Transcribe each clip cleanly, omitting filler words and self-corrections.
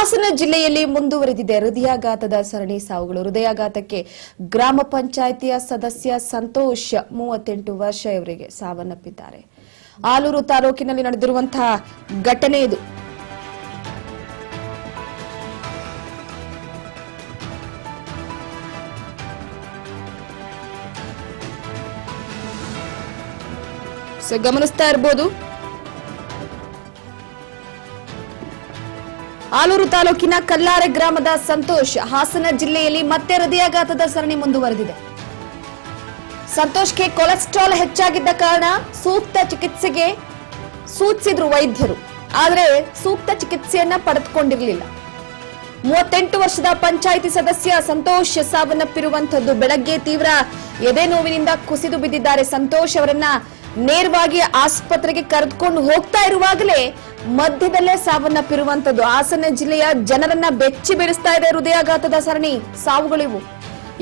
ಹಾಸನ ಜಿಲ್ಲೆಯಲ್ಲಿ ಮುಂದುವರೆದಿದೆ ಹೃದಯಾಘಾತದ ಸರಣಿ ಸಾವುಗಳು. ಹೃದಯಾಘಾತಕ್ಕೆ ಗ್ರಾಮ ಪಂಚಾಯಿತಿಯ ಸದಸ್ಯ ಸಂತೋಷ್ 38 ವರ್ಷ ಇವರಿಗೆ ಸಾವನ್ನಪ್ಪಿದ್ದಾರೆ. ಆಲೂರು ತಾಲೂಕಿನಲ್ಲಿ ನಡೆದಿರುವಂತಹ ಘಟನೆ ಇದು. ಗಮನಿಸ್ತಾ ಇರಬಹುದು, ಆಲೂರು ತಾಲೂಕಿನ ಕಲ್ಲಾರೆ ಗ್ರಾಮದ ಸಂತೋಷ್ ಹಾಸನ ಜಿಲ್ಲೆಯಲ್ಲಿ ಮತ್ತೆ ಹೃದಯಾಘಾತದ ಸರಣಿ ಮುಂದುವರೆದಿದೆ. ಸಂತೋಷ್ಗೆ ಕೊಲೆಸ್ಟ್ರಾಲ್ ಹೆಚ್ಚಾಗಿದ್ದ ಕಾರಣ ಸೂಕ್ತ ಚಿಕಿತ್ಸೆಗೆ ಸೂಚಿಸಿದ್ರು ವೈದ್ಯರು, ಆದರೆ ಸೂಕ್ತ ಚಿಕಿತ್ಸೆಯನ್ನ ಪಡೆದುಕೊಂಡಿರಲಿಲ್ಲ. 38 ವರ್ಷದ ಪಂಚಾಯಿತಿ ಸದಸ್ಯ ಸಂತೋಷ್ ಸಾವನ್ನಪ್ಪಿರುವಂತದ್ದು. ಬೆಳಗ್ಗೆ ತೀವ್ರ ಎದೆ ನೋವಿನಿಂದ ಕುಸಿದು ಬಿದ್ದಿದ್ದಾರೆ. ಸಂತೋಷ್ ಅವರನ್ನ ನೇರವಾಗಿ ಆಸ್ಪತ್ರೆಗೆ ಕರೆದುಕೊಂಡು ಹೋಗ್ತಾ ಇರುವಾಗಲೇ ಮಧ್ಯದಲ್ಲೇ ಸಾವನ್ನಪ್ಪಿರುವಂತದ್ದು. ಹಾಸನ ಜಿಲ್ಲೆಯ ಜನರನ್ನ ಬೆಚ್ಚಿ ಬೀಳಿಸ್ತಾ ಇದೆ ಹೃದಯಾಘಾತದ ಸರಣಿ ಸಾವುಗಳಿವು.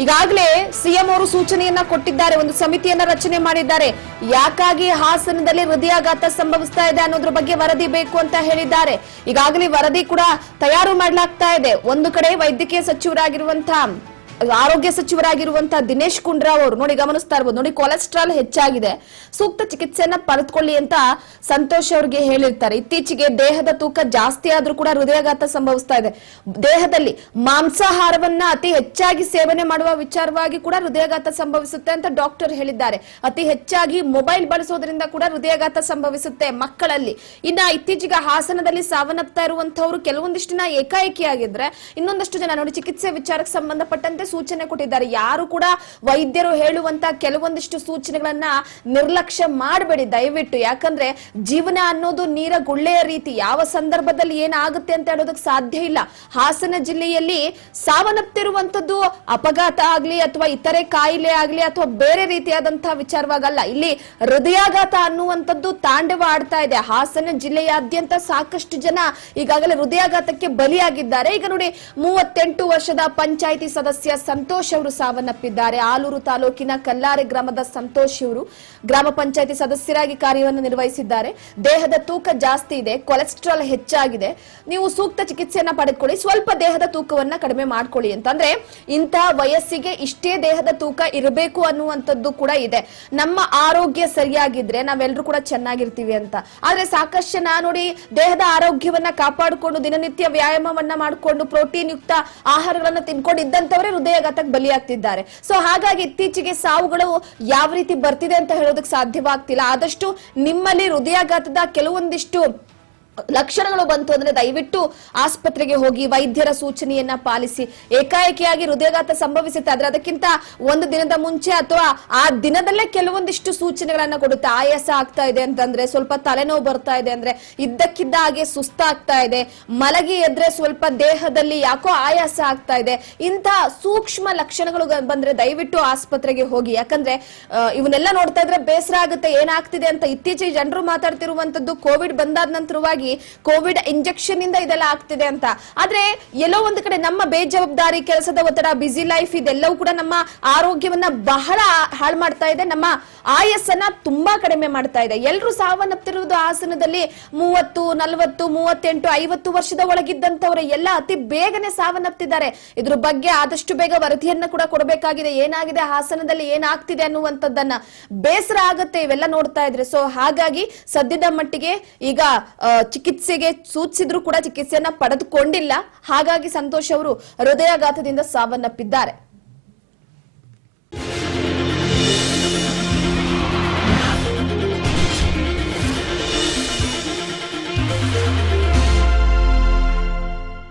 ಈಗಾಗಲೇ ಸಿಎಂ ಅವರು ಸೂಚನೆಯನ್ನ ಕೊಟ್ಟಿದ್ದಾರೆ, ಒಂದು ಸಮಿತಿಯನ್ನ ರಚನೆ ಮಾಡಿದ್ದಾರೆ. ಯಾಕಾಗಿ ಹಾಸನದಲ್ಲಿ ಹೃದಯಾಘಾತ ಸಂಭವಿಸ್ತಾ ಇದೆ ಅನ್ನೋದ್ರ ಬಗ್ಗೆ ವರದಿ ಬೇಕು ಅಂತ ಹೇಳಿದ್ದಾರೆ. ಈಗಾಗಲೇ ವರದಿ ಕೂಡ ತಯಾರು ಮಾಡಲಾಗ್ತಾ ಇದೆ. ಒಂದು ಕಡೆ ವೈದ್ಯಕೀಯ ಸಚಿವರಾಗಿರುವಂತಹ ಆರೋಗ್ಯ ಸಚಿವರಾಗಿರುವಂತಹ ದಿನೇಶ್ ಗುಂಡೂರಾವ್ ಅವರು ನೋಡಿ ಗಮನಿಸ್ತಾ ಇರಬಹುದು. ನೋಡಿ, ಕೊಲೆಸ್ಟ್ರಾಲ್ ಹೆಚ್ಚಾಗಿದೆ, ಸೂಕ್ತ ಚಿಕಿತ್ಸೆಯನ್ನ ಪಡೆದುಕೊಳ್ಳಿ ಅಂತ ಸಂತೋಷ್ ಅವರಿಗೆ ಹೇಳಿರ್ತಾರೆ. ಇತ್ತೀಚೆಗೆ ದೇಹದ ತೂಕ ಜಾಸ್ತಿ ಆದ್ರೂ ಕೂಡ ಹೃದಯಾಘಾತ ಸಂಭವಿಸ್ತಾ ಇದೆ. ದೇಹದಲ್ಲಿ ಮಾಂಸಾಹಾರವನ್ನ ಅತಿ ಹೆಚ್ಚಾಗಿ ಸೇವನೆ ಮಾಡುವ ವಿಚಾರವಾಗಿ ಕೂಡ ಹೃದಯಾಘಾತ ಸಂಭವಿಸುತ್ತೆ ಅಂತ ಡಾಕ್ಟರ್ ಹೇಳಿದ್ದಾರೆ. ಅತಿ ಹೆಚ್ಚಾಗಿ ಮೊಬೈಲ್ ಬಳಸೋದ್ರಿಂದ ಕೂಡ ಹೃದಯಾಘಾತ ಸಂಭವಿಸುತ್ತೆ ಮಕ್ಕಳಲ್ಲಿ. ಇನ್ನ ಇತ್ತೀಚೆಗೆ ಹಾಸನದಲ್ಲಿ ಸಾವನ್ನಪ್ತಾ ಇರುವಂತವರು ಕೆಲವೊಂದಿಷ್ಟು ಜನ ಏಕಾಏಕಿ ಆಗಿದ್ರೆ, ಇನ್ನೊಂದಷ್ಟು ಜನ ನೋಡಿ ಚಿಕಿತ್ಸೆ ವಿಚಾರಕ್ಕೆ ಸಂಬಂಧಪಟ್ಟಂತೆ ಸೂಚನೆ ಕೊಟ್ಟಿದ್ದಾರೆ. ಯಾರು ಕೂಡ ವೈದ್ಯರು ಹೇಳುವಂತ ಕೆಲವೊಂದಿಷ್ಟು ಸೂಚನೆಗಳನ್ನ ನಿರ್ಲಕ್ಷ್ಯ ಮಾಡಬೇಡಿ ದಯವಿಟ್ಟು. ಯಾಕಂದ್ರೆ ಜೀವನ ಅನ್ನೋದು ನೀರ ಗುಳ್ಳೆಯ ರೀತಿ, ಯಾವ ಸಂದರ್ಭದಲ್ಲಿ ಏನಾಗುತ್ತೆ ಅಂತ ಹೇಳೋದಕ್ಕೆ ಸಾಧ್ಯ ಇಲ್ಲ. ಹಾಸನ ಜಿಲ್ಲೆಯಲ್ಲಿ ಸಾವನ್ನಪ್ತಿರುವಂತದ್ದು ಅಪಘಾತ ಆಗ್ಲಿ ಅಥವಾ ಇತರೆ ಕಾಯಿಲೆ ಆಗ್ಲಿ ಅಥವಾ ಬೇರೆ ರೀತಿಯಾದಂತಹ ವಿಚಾರವಾಗಲ್ಲ. ಇಲ್ಲಿ ಹೃದಯಾಘಾತ ಅನ್ನುವಂಥದ್ದು ತಾಂಡವ ಆಡ್ತಾ ಇದೆ. ಹಾಸನ ಜಿಲ್ಲೆಯಾದ್ಯಂತ ಸಾಕಷ್ಟು ಜನ ಈಗಾಗಲೇ ಹೃದಯಾಘಾತಕ್ಕೆ ಬಲಿಯಾಗಿದ್ದಾರೆ. ಈಗ ನೋಡಿ, 38 ವರ್ಷದ ಪಂಚಾಯಿತಿ ಸದಸ್ಯ ಸಂತೋಷ್ ಅವರು ಸಾವನ್ನಪ್ಪಿದ್ದಾರೆ. ಆಲೂರು ತಾಲೂಕಿನ ಕಲ್ಲಾರೆ ಗ್ರಾಮದ ಸಂತೋಷ್ ಇವರು ಗ್ರಾಮ ಪಂಚಾಯಿತಿ ಸದಸ್ಯರಾಗಿ ಕಾರ್ಯವನ್ನು ನಿರ್ವಹಿಸಿದ್ದಾರೆ. ದೇಹದ ತೂಕ ಜಾಸ್ತಿ ಇದೆ, ಕೊಲೆಸ್ಟ್ರಾಲ್ ಹೆಚ್ಚಾಗಿದೆ, ನೀವು ಸೂಕ್ತ ಚಿಕಿತ್ಸೆಯನ್ನ ಪಡೆದುಕೊಳ್ಳಿ, ಸ್ವಲ್ಪ ದೇಹದ ತೂಕವನ್ನ ಕಡಿಮೆ ಮಾಡ್ಕೊಳ್ಳಿ ಅಂತಂದ್ರೆ ಇಂತಹ ವಯಸ್ಸಿಗೆ ಇಷ್ಟೇ ದೇಹದ ತೂಕ ಇರಬೇಕು ಅನ್ನುವಂಥದ್ದು ಕೂಡ ಇದೆ. ನಮ್ಮ ಆರೋಗ್ಯ ಸರಿಯಾಗಿದ್ರೆ ನಾವೆಲ್ಲರೂ ಕೂಡ ಚೆನ್ನಾಗಿರ್ತೀವಿ ಅಂತ. ಆದ್ರೆ ಸಾಕಷ್ಟು ಜನ ನೋಡಿ, ದೇಹದ ಆರೋಗ್ಯವನ್ನ ಕಾಪಾಡಿಕೊಂಡು ದಿನನಿತ್ಯ ವ್ಯಾಯಾಮವನ್ನ ಮಾಡಿಕೊಂಡು ಪ್ರೋಟೀನ್ ಯುಕ್ತ ಆಹಾರಗಳನ್ನ ತಿನ್ಕೊಂಡಿದ್ದಂತವರೇ ಹೃದಯಾಘಾತಕ್ಕೆ ಬಲಿಯಾಗ್ತಿದ್ದಾರೆ. ಸೊ ಹಾಗಾಗಿ ಇತ್ತೀಚೆಗೆ ಸಾವುಗಳು ಯಾವ ರೀತಿ ಬರ್ತಿದೆ ಅಂತ ಹೇಳೋದಕ್ಕೆ ಸಾಧ್ಯವಾಗ್ತಿಲ್ಲ. ಆದಷ್ಟು ನಿಮ್ಮಲ್ಲಿ ಹೃದಯಾಘಾತದ ಕೆಲವೊಂದಿಷ್ಟು ಲಕ್ಷಣಗಳು ಬಂತು ಅಂದ್ರೆ ದಯವಿಟ್ಟು ಆಸ್ಪತ್ರೆಗೆ ಹೋಗಿ ವೈದ್ಯರ ಸೂಚನೆಯನ್ನ ಪಾಲಿಸಿ. ಏಕಾಏಕಿಯಾಗಿ ಹೃದಯಾಘಾತ ಸಂಭವಿಸುತ್ತೆ, ಆದ್ರೆ ಅದಕ್ಕಿಂತ ಒಂದು ದಿನದ ಮುಂಚೆ ಅಥವಾ ಆ ದಿನದಲ್ಲೇ ಕೆಲವೊಂದಿಷ್ಟು ಸೂಚನೆಗಳನ್ನ ಕೊಡುತ್ತೆ. ಆಯಾಸ ಆಗ್ತಾ ಇದೆ ಅಂತಂದ್ರೆ, ಸ್ವಲ್ಪ ತಲೆನೋವು ಬರ್ತಾ ಇದೆ ಅಂದ್ರೆ, ಇದ್ದಕ್ಕಿದ್ದ ಹಾಗೆ ಸುಸ್ತಾಗ್ತಾ ಇದೆ, ಮಲಗಿ ಎದ್ರೆ ಸ್ವಲ್ಪ ದೇಹದಲ್ಲಿ ಯಾಕೋ ಆಯಾಸ ಆಗ್ತಾ ಇದೆ, ಇಂತಹ ಸೂಕ್ಷ್ಮ ಲಕ್ಷಣಗಳು ಬಂದ್ರೆ ದಯವಿಟ್ಟು ಆಸ್ಪತ್ರೆಗೆ ಹೋಗಿ. ಯಾಕಂದ್ರೆ ಇವನ್ನೆಲ್ಲ ನೋಡ್ತಾ ಇದ್ರೆ ಬೇಸರ ಆಗುತ್ತೆ, ಏನಾಗ್ತಿದೆ ಅಂತ. ಇತ್ತೀಚೆಗೆ ಜನರು ಮಾತಾಡ್ತಿರುವಂತದ್ದು ಕೋವಿಡ್ ಬಂದಾದ ನಂತರವಾಗಿ ಕೋವಿಡ್ ಇಂಜೆಕ್ಷನ್ ಇಂದ ಇದೆಲ್ಲ ಆಗ್ತಿದೆ ಅಂತ. ಆದ್ರೆ ಎಲ್ಲೋ ಒಂದು ಕಡೆ ನಮ್ಮ ಬೇಜವಾಬ್ದಾರಿ, ಕೆಲಸದ ಒತ್ತಡ, ಬಿಸಿ ಲೈಫ್ ಇದೆಲ್ಲವೂ ಕೂಡ ನಮ್ಮ ಆರೋಗ್ಯವನ್ನ ಬಹಳ ಹಾಳು ಮಾಡ್ತಾ ಇದೆ, ನಮ್ಮ ಆಯಸ್ಸನ್ನ ತುಂಬಾ ಕಡಿಮೆ ಮಾಡ್ತಾ ಇದೆ. ಎಲ್ಲರೂ ಸಾವನ್ನಪ್ತಿರುವುದು ಹಾಸನದಲ್ಲಿ 30, 40, 38, 50 ವರ್ಷದ ಒಳಗಿದ್ದಂತವರ ಎಲ್ಲ ಅತಿ ಬೇಗನೆ ಸಾವನ್ನಪ್ತಿದ್ದಾರೆ. ಇದ್ರ ಬಗ್ಗೆ ಆದಷ್ಟು ಬೇಗ ವರದಿಯನ್ನ ಕೂಡ ಕೊಡಬೇಕಾಗಿದೆ. ಏನಾಗಿದೆ ಹಾಸನದಲ್ಲಿ, ಏನಾಗ್ತಿದೆ ಅನ್ನುವಂಥದ್ದನ್ನ. ಬೇಸರ ಆಗುತ್ತೆ ಇವೆಲ್ಲ ನೋಡ್ತಾ ಇದ್ರೆ. ಸೊ ಹಾಗಾಗಿ ಸದ್ಯದ ಮಟ್ಟಿಗೆ ಈಗ ಚಿಕಿತ್ಸೆಗೆ ಸೂಚಿಸಿದ್ರು ಕೂಡ ಚಿಕಿತ್ಸೆಯನ್ನ ಪಡೆದುಕೊಂಡಿಲ್ಲ. ಹಾಗಾಗಿ ಸಂತೋಷ್ ಅವರು ಹೃದಯಾಘಾತದಿಂದ ಸಾವನ್ನಪ್ಪಿದ್ದಾರೆ.